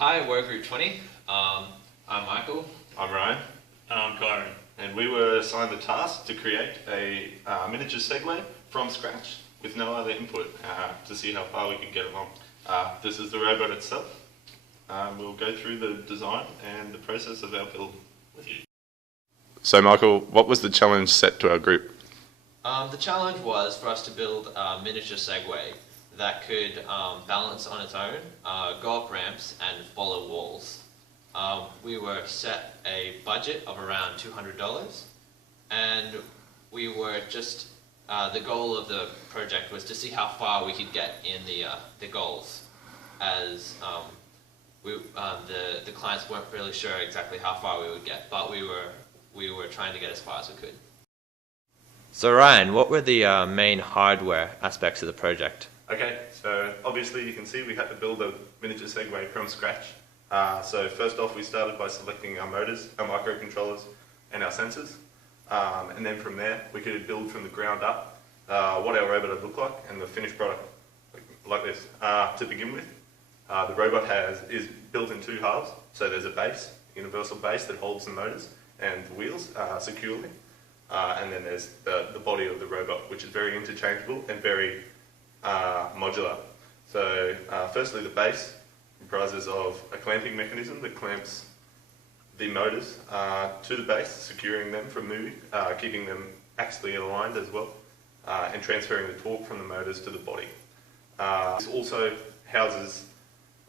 Hi, we're Group 20. I'm Michael. I'm Ryan. And I'm Kyron. And we were assigned the task to create a miniature Segway from scratch with no other input to see how far we could get along. This is the robot itself. We'll go through the design and the process of our build with you. So Michael, what was the challenge set to our group? The challenge was for us to build a miniature Segway that could balance on its own, go up ramps and follow walls. We were set a budget of around $200 and we were just, the goal of the project was to see how far we could get in the goals, as the clients weren't really sure exactly how far we would get, but we were trying to get as far as we could. So Ryan, what were the main hardware aspects of the project? Okay, so obviously you can see we had to build a miniature Segway from scratch. So first off we started by selecting our motors, our microcontrollers and our sensors. And then from there we could build from the ground up what our robot would look like and the finished product like this. To begin with, the robot is built in two halves. So there's a base, universal base that holds the motors and the wheels securely. And then there's the body of the robot, which is very interchangeable and very modular. So firstly, the base comprises of a clamping mechanism that clamps the motors to the base, securing them from moving, keeping them axially aligned as well, and transferring the torque from the motors to the body. This also houses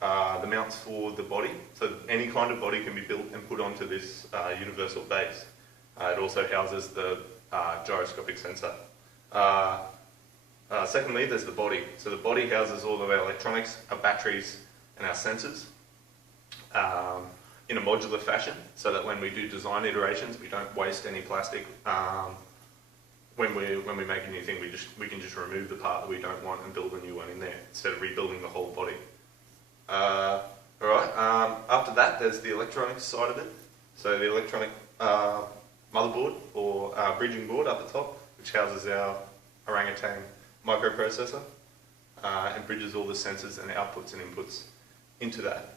the mounts for the body, so any kind of body can be built and put onto this universal base. It also houses the gyroscopic sensor. Secondly, there's the body. So the body houses all of our electronics, our batteries, and our sensors in a modular fashion, so that when we do design iterations, we don't waste any plastic. When we make a new thing, we can just remove the part that we don't want and build a new one in there instead of rebuilding the whole body. Alright, after that, there's the electronics side of it. So the electronic motherboard or bridging board up the top, which houses our orangutan microprocessor and bridges all the sensors and outputs and inputs into that.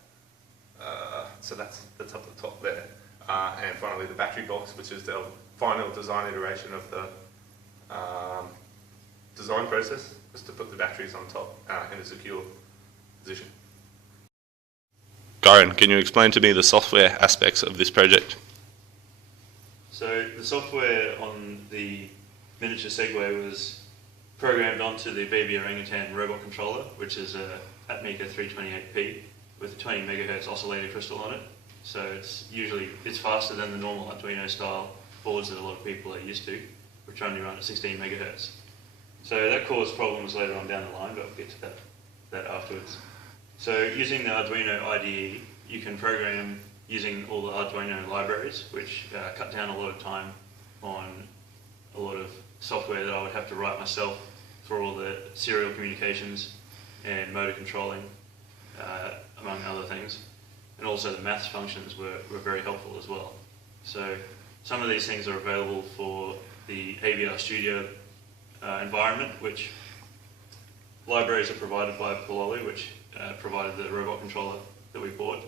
So that's up the top there. And finally the battery box, which is the final design iteration of the design process, was to put the batteries on top in a secure position. Kyron, can you explain to me the software aspects of this project? So the software on the miniature Segway was programmed onto the baby orangutan robot controller, which is a Atmega 328P with a 20 megahertz oscillator crystal on it. So it's faster than the normal Arduino style boards that a lot of people are used to, which only run at 16 megahertz. So that caused problems later on down the line, but we'll get to that afterwards. So using the Arduino IDE, you can program using all the Arduino libraries, which cut down a lot of time on a lot of software that I would have to write myself for all the serial communications and motor controlling, among other things. And also the maths functions were very helpful as well. So some of these things are available for the AVR Studio environment, which libraries are provided by Pololi, which provided the robot controller that we bought.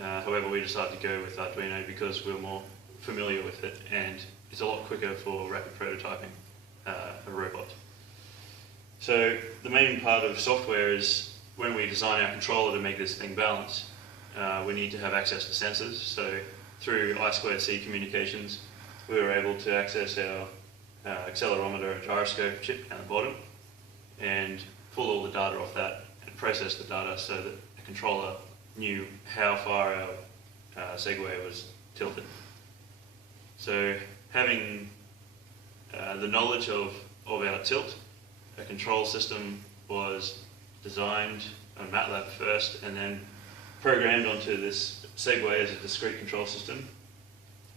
However, we decided to go with Arduino because we're more familiar with it and it's a lot quicker for rapid prototyping a robot. So the main part of software is when we design our controller to make this thing balance, we need to have access to sensors. So through I2C communications, we were able to access our accelerometer and gyroscope chip down the bottom and pull all the data off that and process the data so that the controller knew how far our Segway was tilted. So having the knowledge of our tilt, a control system was designed on MATLAB first and then programmed onto this Segway as a discrete control system.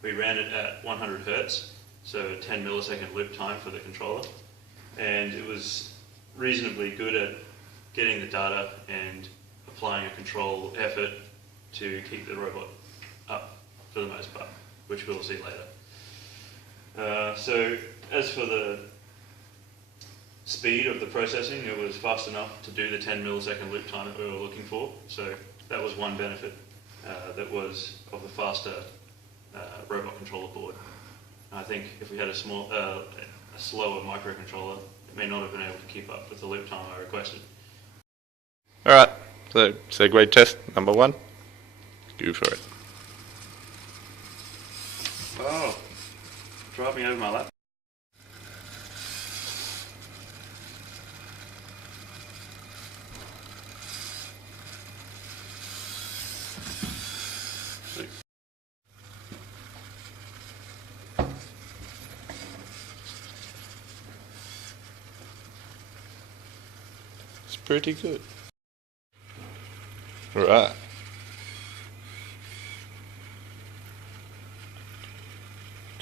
We ran it at 100 Hertz, so 10 millisecond loop time for the controller, and it was reasonably good at getting the data and applying a control effort to keep the robot up for the most part, which we'll see later. So as for the speed of the processing, it was fast enough to do the 10 millisecond loop time that we were looking for. So that was one benefit that was of the faster robot controller board. I think if we had a slower microcontroller, it may not have been able to keep up with the loop time I requested. Alright, so Segway test number 1. Go for it. Oh, driving over my lap. It's pretty good. Right.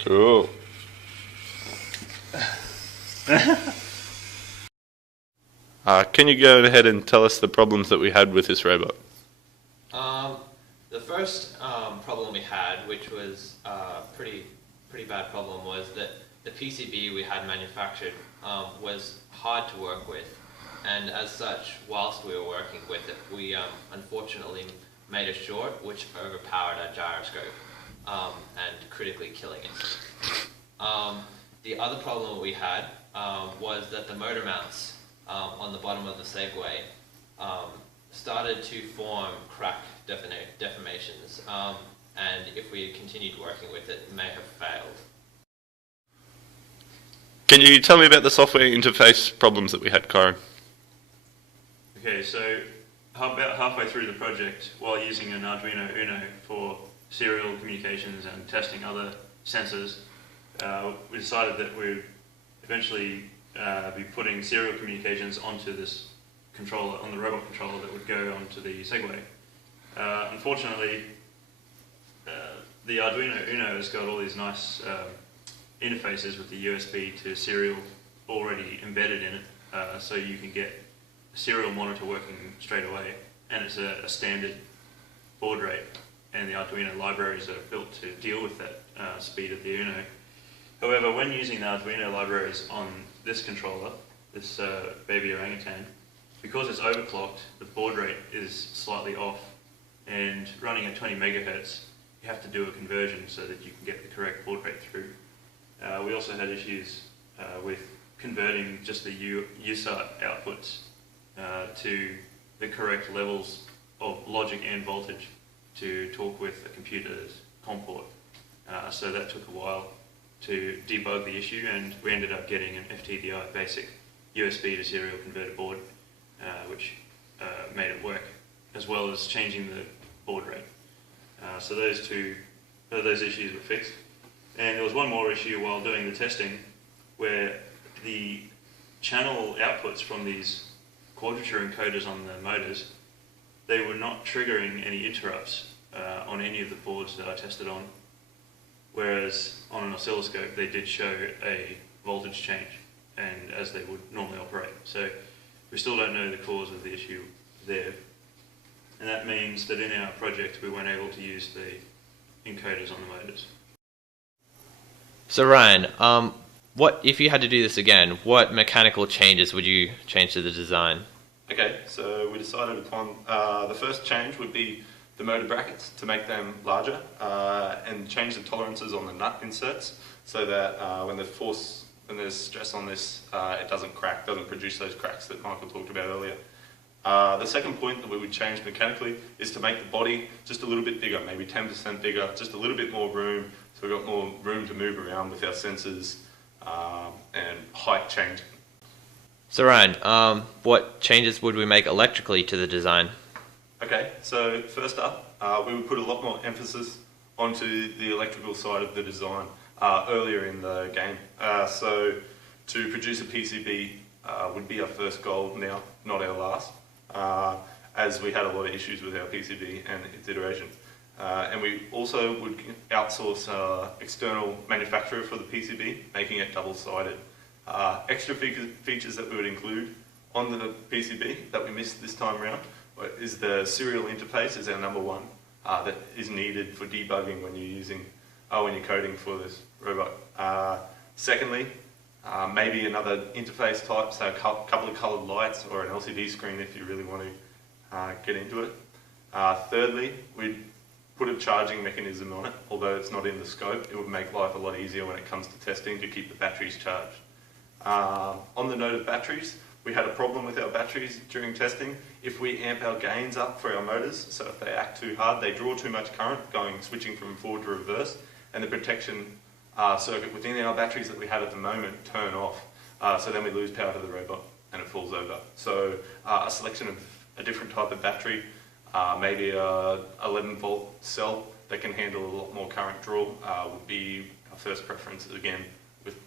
Cool. Can you go ahead and tell us the problems that we had with this robot? The first problem we had, which was a pretty bad problem, was that the PCB we had manufactured was hard to work with, and as such, whilst we were working with it, we unfortunately made a short which overpowered our gyroscope and critically killing it. The other problem we had was that the motor mounts on the bottom of the Segway started to form crack deformations, and if we had continued working with it, it may have failed. Can you tell me about the software interface problems that we had, Corin? Okay, so about halfway through the project, while using an Arduino Uno for serial communications and testing other sensors, we decided that we'd eventually be putting serial communications onto this controller, on the robot controller that would go onto the Segway. Unfortunately, the Arduino Uno has got all these nice interfaces with the USB to serial already embedded in it, so you can get a serial monitor working straight away, and it's a standard baud rate, and the Arduino libraries are built to deal with that speed of the Uno. However, when using the Arduino libraries on this controller, this baby orangutan, because it's overclocked, the baud rate is slightly off, and running at 20 megahertz, you have to do a conversion so that you can get the correct baud rate through. We also had issues with converting just the USART outputs to the correct levels of logic and voltage to talk with a computer's COM port. So that took a while to debug the issue, and we ended up getting an FTDI basic USB to serial converter board, which made it work, as well as changing the baud rate. So those issues were fixed. And there was one more issue while doing the testing, where the channel outputs from these quadrature encoders on the motors, they were not triggering any interrupts on any of the boards that I tested on, whereas on an oscilloscope they did show a voltage change, and as they would normally operate. So we still don't know the cause of the issue there, and that means that in our project we weren't able to use the encoders on the motors. So Ryan, what if you had to do this again, what mechanical changes would you change to the design? Okay, so we decided upon the first change would be the motor brackets to make them larger and change the tolerances on the nut inserts so that when there's stress on this, it doesn't produce those cracks that Michael talked about earlier. The second point that we would change mechanically is to make the body just a little bit bigger, maybe 10% bigger, just a little bit more room, so we've got more room to move around with our sensors and height change. So Ryan, what changes would we make electrically to the design? Okay, so first up, we would put a lot more emphasis onto the electrical side of the design earlier in the game. So to produce a PCB would be our first goal now, not our last, as we had a lot of issues with our PCB and its iteration. And we also would outsource external manufacturer for the PCB, making it double-sided. Extra features that we would include on the PCB that we missed this time around is the serial interface is our number one that is needed for debugging when you're coding for this robot. Secondly, maybe another interface type, so a couple of coloured lights or an LCD screen if you really want to get into it. Thirdly, we put a charging mechanism on it, although it's not in the scope. It would make life a lot easier when it comes to testing to keep the batteries charged. On the note of batteries, we had a problem with our batteries during testing. If we amp our gains up for our motors, so if they act too hard, they draw too much current, switching from forward to reverse, and the protection circuit within our batteries that we had at the moment turn off. So then we lose power to the robot and it falls over. So a selection of a different type of battery, maybe a 11 volt cell that can handle a lot more current draw would be our first preference, again, with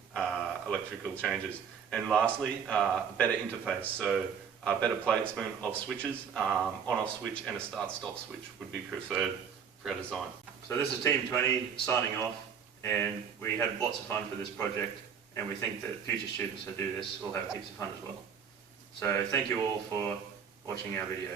electrical changes. And lastly, a better interface, so a better placement of switches, on-off switch and a start-stop switch would be preferred for our design. So this is Team 20 signing off, and we had lots of fun for this project, and we think that future students who do this will have heaps of fun as well. So thank you all for watching our video.